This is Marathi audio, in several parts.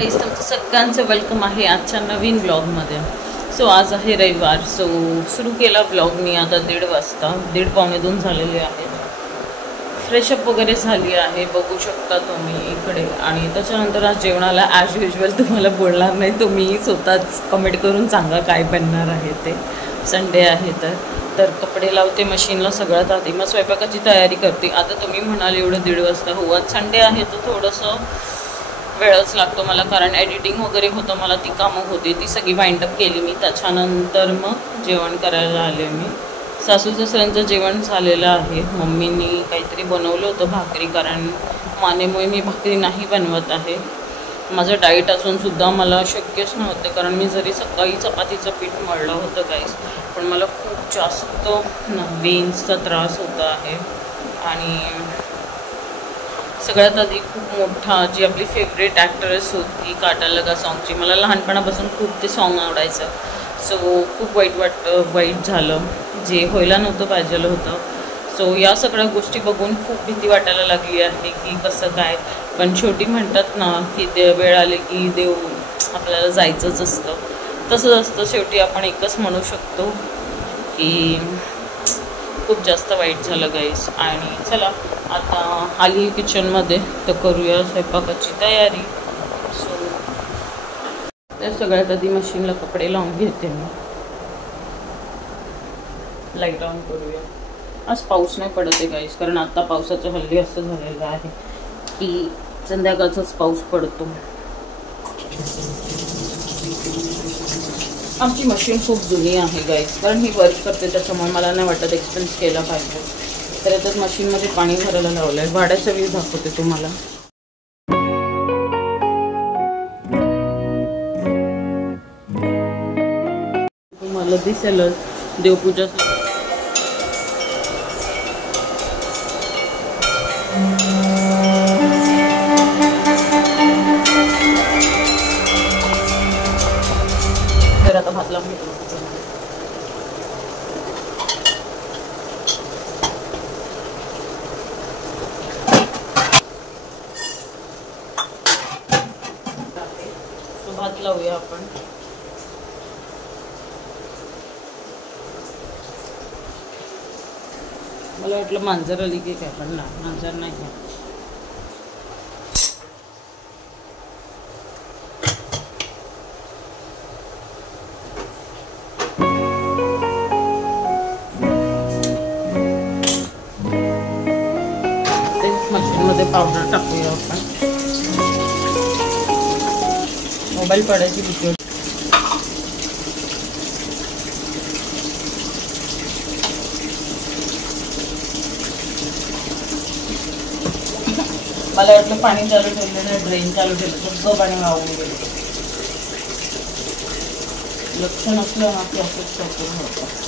तुमचं सगळ्यांचं वेलकम आहे आजच्या नवीन ब्लॉगमध्ये. सो आज आहे रविवार. सो सुरू केला ब्लॉग मी आता 1:30 वाजता, 1:30-1:15 झालेले आहेत. फ्रेशअप वगैरे झाली आहे, बघू शकता तुम्ही इकडे. आणि त्याच्यानंतर आज जेवणाला ॲज युजल तुम्हाला बोलणार नाही, तुम्ही स्वतःच कमेंट करून सांगा काय बनणार आहे ते. संडे आहे तर कपडे लावते मशीनला सगळ्यात आधी, मग स्वयंपाकाची तयारी करते. आता तुम्ही म्हणाले एवढं 1:30 वाजता, हो आज संडे आहे तर थोडंसं वेळच लागतो मला, कारण एडिटिंग वगैरे होतं, मला ती कामं होती ती सगळी वाइंडअप केली मी. त्याच्यानंतर मग जेवण करायला आले मी. सासू सासऱ्यांचं जेवण झालेलं आहे. मम्मीनी काहीतरी बनवलं होतं भाकरी, कारण मानेमुळे मी भाकरी नाही बनवत आहे. माझं डाएट असूनसुद्धा मला शक्यच नव्हतं, कारण मी जरी सकाळी चपातीचं पीठ मळलं होतं काहीच, पण मला खूप जास्त वेन्सचा त्रास होता आहे. आणि सगळ्यात आधी खूप मोठा जी आपली फेवरेट ॲक्ट्रेस होती काटा लगा सॉन्गची, मला लहानपणापासून खूप ते सॉन्ग आवडायचं. सो खूप वाईट झालं, जे व्हायला नव्हतं पाहिजेलं होतं. सो या सगळ्या गोष्टी बघून खूप भीती वाटायला लागली आहे की कसं काय. पण शेवटी म्हणतात ना की वेळ आले की देव आपल्याला जायचंच असतं, तसंच असतं. शेवटी आपण एकच म्हणू शकतो की खूप जास्त वाईट झालं गाईस. आणि चला आता आली किचनमध्ये तर करूया स्वयंपाकाची तयारी. सो त्या सगळ्यात आधी मशीनला कपडे लावून घेते मी. लाईट ऑन करूया. आज पाऊस नाही पडत आहे गाईस, कारण आता पावसाचं हल्ली असं झालेलं आहे की संध्याकाळचाच पाऊस पडतो. आमची मशीन खूप जुनी आहे गाईस, कारण ही वर्क करते त्याच्यामुळे मला नाही वाटत एक्सपेन्स केला पाहिजे. तर याच्यात मशीनमध्ये पाणी भरायला लावलं आहे. भाड्याचा व्ह्यू दाखवते तुम्हाला. तुम्हाला दिसेलच देवपूजा. तर आता भात लावून घेतो. भात लावूया आपण. मला वाटलं मांजर आली की काय, पण ना मांजर नाही. मशीनमध्ये पावडर टाकूया आपण. मोबाईल पडायची भीती होती. मला वाटलं पाणी चालू ठेवलं नाही, ड्रेन चालू ठेवलं, सगळं पाणी वाहून गेलं. लक्ष नसलं ना की असंच प्रॉब्लेम होतं.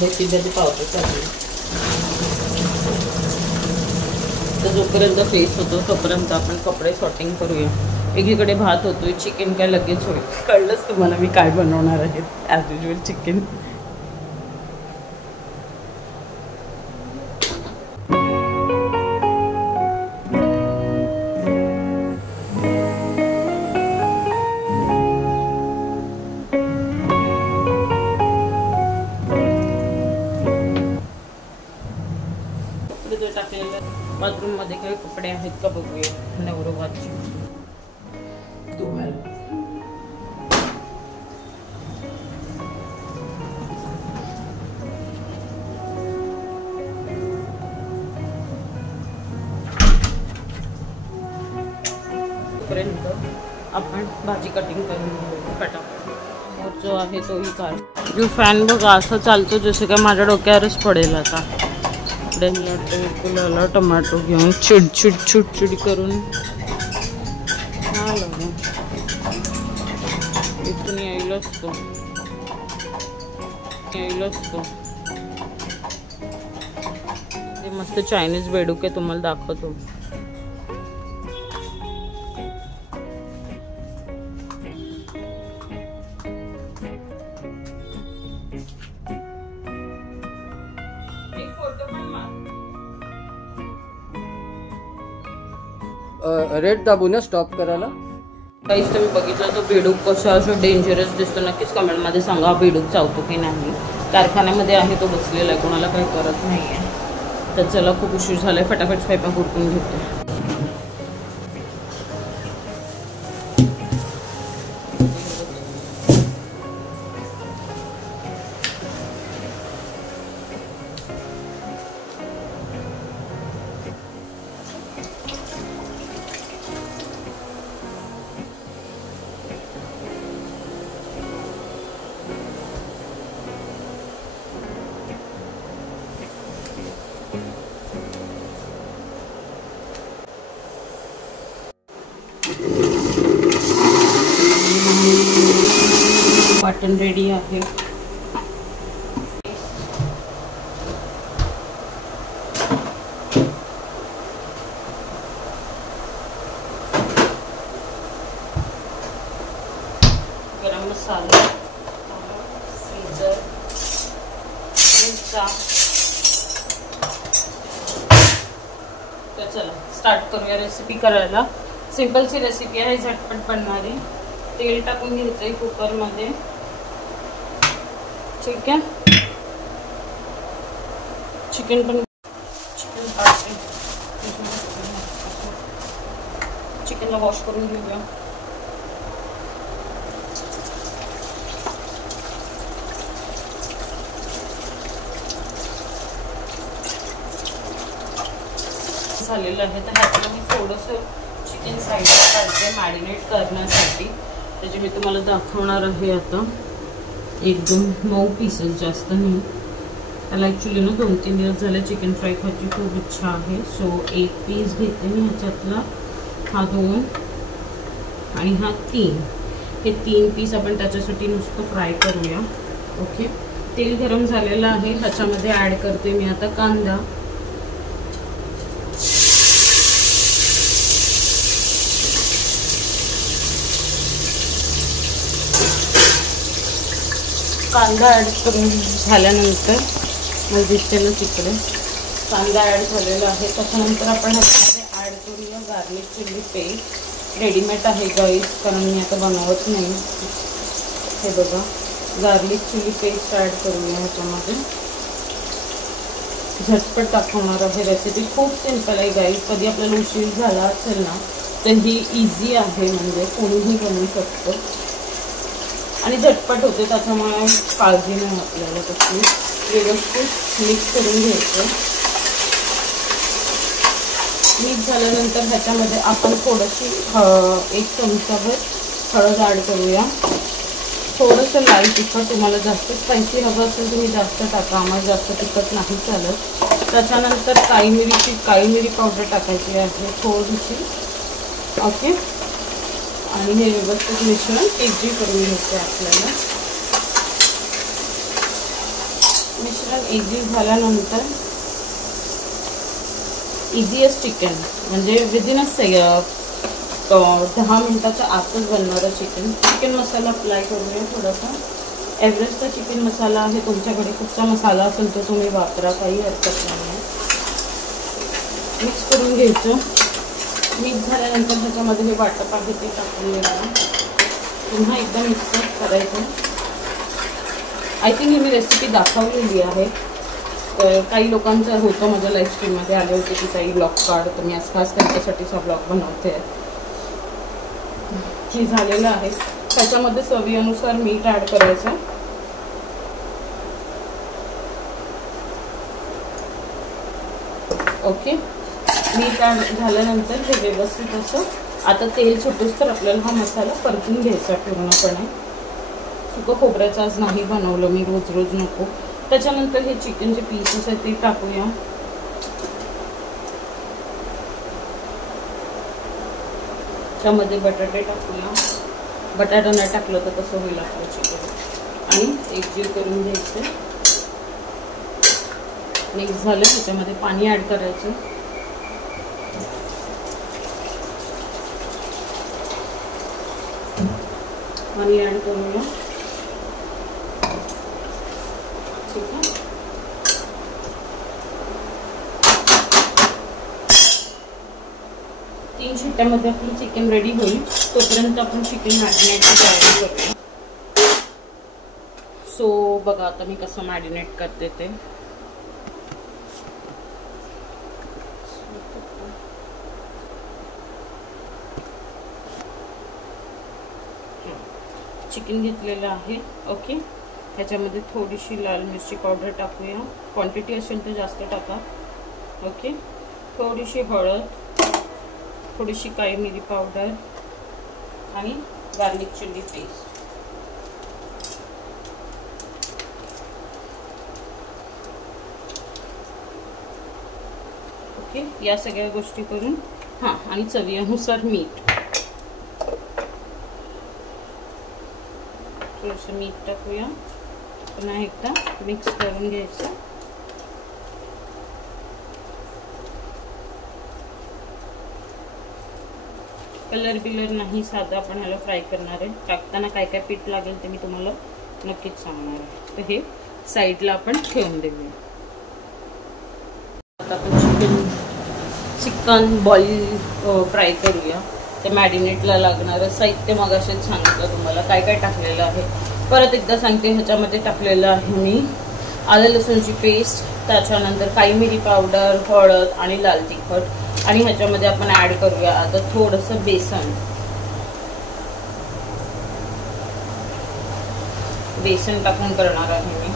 देखील पावडर चालू. तर जोपर्यंत फेस होतो तोपर्यंत आपण कपडे सॉर्टिंग करूया. एकीकडे भात होतोय, चिकन काय लगेच होईल. कळलंच तुम्हाला मी काय बनवणार आहे. As usual chicken. बाथरूम मध्ये काही कपडे आहेत का बघूया. नवरोबाची धुवायला. तोपर्यंत आपण भाजी कटिंग करून घेऊ पटापट. और जो आहे तोही काढ. जो फॅन बघा असं चालतो जसं काय माझ्या डोक्यावरच पडेल आता. फुलाला टोमॅटो घेऊन चिडचिड करून इथून यायलाच तो ते मस्त चायनीज बेडूक आहे, तुम्हाला दाखवतो. रेड दाबू ना स्टॉप करायला. काहीच तुम्ही बघितलं तो बेडूक कसा असं डेंजरस दिसतो, नक्कीच कमेंटमध्ये सांगा बेडूक चावतो की नाही. कारखान्यामध्ये आहे तो बसलेला आहे, कोणाला काही करत नाही आहे. तर चला खूप उशीर झाला आहे, फटाफट स्वयंपाक उरकून घेते. वाटण रेडी आहे. गरम मसाला, सीजर, मिरचा. तर चला स्टार्ट करूया रेसिपी करायला. सिंपलची रेसिपी आहे, झटपट बनणारी. तेल टाकून घ्यायचंय कुकरमध्ये. ठीक आहे. चिकन काढते. चिकनला वॉश करून घेऊया. झालेलं आहे. तर ह्यातलं मी थोडंसं चिकन साईडला काढते मॅरिनेट करण्यासाठी. त्याचे मी तुम्हाला दाखवणार आहे आता. एकदम 9 पीसेस, जास्त नाही. त्याला ॲक्च्युली ना 2-3 दिवस झाले चिकन फ्राय खायची खूप इच्छा आहे. सो 1 पीस घेते मी ह्याच्यातला. हा 2 आणि हा 3. हे 3 पीस आपण त्याच्यासाठी नुसतं फ्राय करूया. ओके. तेल गरम झालेलं आहे, ह्याच्यामध्ये ॲड करते मी आता कांदा. कांदा ॲड करून झाल्यानंतर मला दिसते ना तिकडे कांदा ॲड झालेला आहे. त्याच्यानंतर आपण ह्याच्यामध्ये ॲड करूया गार्लिक चिली पेस्ट. रेडीमेड आहे गाईस, कारण मी आता बनवत नाही. हे बघा, गार्लिक चिली पेस्ट ॲड करूया ह्याच्यामध्ये. झटपट दाखवणार आहे रेसिपी. खूप सिंपल आहे गाईस. कधी आपल्याला उशीर झाला असेल ना तर ही इझी आहे, म्हणजे कोणीही बनवू शकतो आणि झटपट होते. त्याच्यामुळे काळजी नाही आपल्याला कसली. व्यवस्थित मिक्स करून घ्यायचं. मिक्स झाल्यानंतर ह्याच्यामध्ये आपण थोडीशी 1 चमचाभर हळद ॲड करूया. थोडंसं लाल तिखट. तुम्हाला जास्त स्पायसी हवं असेल तुम्ही जास्त टाका, आम्हाला जास्त तिखट नाही चालत. त्याच्यानंतर काळी मिरी पावडर टाकायची आहे थोडीशी. ओके. आणि हे व्यवस्थित मिश्रण एकजीव करून घ्यायचं आपल्याला. मिश्रण एकजीव झाल्यानंतर इझीएस्ट चिकन, म्हणजे विदिन 10 मिनिटाच्या आतच बनणारं चिकन मसाला अप्लाय करूया थोडासा. एव्हरेस्टचा चिकन मसाला आहे, तुमच्याकडे कुठचा मसाला असेल तो तुम्ही वापरा, काही हरकत नाही. मिक्स करून घ्यायचं. मिक्स झाल्यानंतर त्याच्यामध्ये हे वाटप आहे ते टाकून द्यायचं. पुन्हा एकदा मिक्स करायचं. I think he me recipe दाखवलेली आहे. तर काही लोकांचं होतं माझ्या लाईव्ह स्ट्रीममध्ये आले होते की काही ब्लॉग काढ, तर मी आज खास त्यांच्यासाठीच हा ब्लॉग बनवते. हे झालेलं आहे. त्याच्यामध्ये चवीनुसार मीठ ॲड करायचं. ओके. मीठ ॲड झाल्यानंतर हे व्यवस्थित असं आता तेल सुटूस तर आपल्याला हा मसाला परतून घ्यायचा पूर्णपणे. सुकं खोबऱ्याचं आज नाही बनवलं मी, रोज नको. त्याच्यानंतर हे चिकनचे पीसेस आहेत ते टाकूया. त्यामध्ये बटाटे टाकूया. बटाटा नाही टाकलं तर कसं होईल आपलं चिकन. आणि एकजीव करून घ्यायचं. मिक्स झालं. त्याच्यामध्ये पाणी ॲड करायचं. पाणी ॲड करूया. ठीक आहे. 3 शिट्ट्यामध्ये आपलं चिकन रेडी होईल. तोपर्यंत आपण चिकन मॅरिनेटची तयारी करूया. सो बघा आता मी कसं मॅरिनेट करते ते. चिकन घेतलेलं आहे. ओके, ह्याच्यामध्ये थोडीशी लाल मिरची पावडर टाकूया. क्वांटिटी असेल तर जास्त टाका. ओके, थोडीशी हळद, थोडीशी काळी मिरी पावडर आणि गार्लिक चिली पेस्ट. ओके, या सगळ्या गोष्टी करून आणि चवीनुसार मीठ. थोडंसं मीठ टाकूया. पुन्हा एकदा मिक्स करून घ्यायचं. कलर बिलर नाही, साधा आपण ह्याला फ्राय करणार आहे. टाकताना काय काय पीठ लागेल ते मी तुम्हाला नक्कीच सांगणार आहे. तर हे साईडला आपण ठेवून देऊया. आता आपण चिकन बॉईल फ्राय करूया. ते मॅरिनेटला लागणारं साहित्य मगाशीच सांगितलं तुम्हाला काय काय टाकलेलं आहे. परत एकदा सांगते, ह्याच्यामध्ये टाकलेलं आहे मी आलं लसूणची पेस्ट, त्याच्यानंतर काळी मिरी पावडर, हळद आणि लाल तिखट. आणि ह्याच्यामध्ये आपण ऍड करूया आता थोडंसं बेसन. बेसन टाकून करणार आहे मी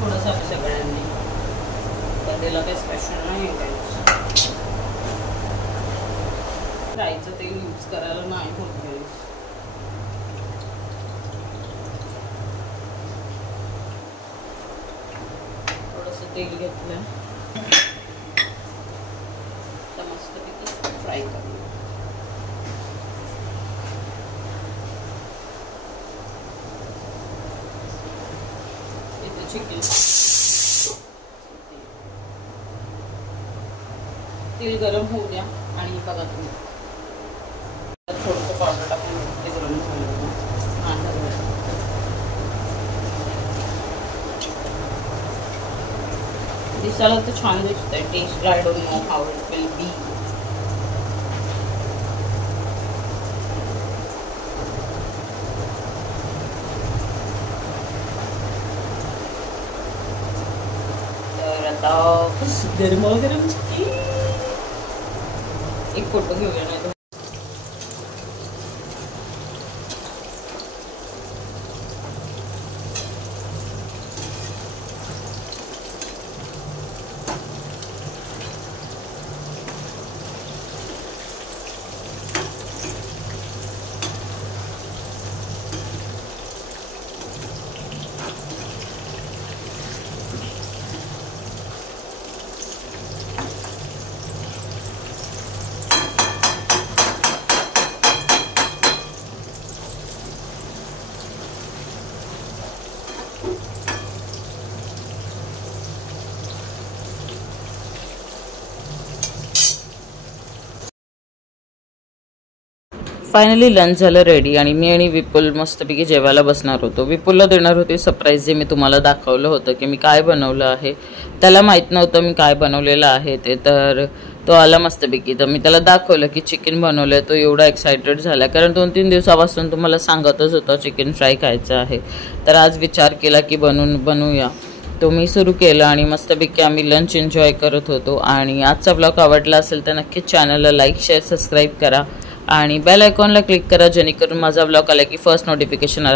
थोडंसं सगळ्यांनी. त्याला काही स्पेशल नाही आहे. फ्रायचं तेल यूज करायला नाही होत. थोडंसं तेल घेतलं, तर मस्त तिथं फ्राय करूया. इथं चिकन तेल गरम होऊ द्या. आणि बघा तुम्ही थोडंसं पावडर टाकून ते गरम झालं. दिसायला तर छान दिसतंय. Taste I don't know how it will be. तर आता गरमागरम चिकन. एक फोटो घेऊया नाही तर. फायनली लंच झालं रेडी आणि मी आणि विपुल मस्तपैकी जेवायला बसणार होतो. विपुलला देणार होते सरप्राईज जे मी तुम्हाला दाखवलं होतं की मी काय बनवलं आहे. त्याला माहीत नव्हतं मी काय बनवलेलं आहे ते. तर तो आला मस्तपैकी. तर मी त्याला दाखवलं की चिकन बनवलं आहे. तो एवढा एक्सायटेड झाला कारण 2-3 दिवसापासून तुम्हाला सांगतच होतं चिकन फ्राय खायचं आहे. तर आज विचार केला की बनवूया. तो मी सुरू केलं आणि मस्तपैकी आम्ही लंच एन्जॉय करत होतो. आणि आजचा ब्लॉग आवडला असेल तर नक्कीच चॅनलला लाईक शेअर सबस्क्राईब करा आणि बेल आयकॉनला क्लिक करा जेणेकरून माझा ब्लॉग आला की फर्स्ट नोटिफिकेशन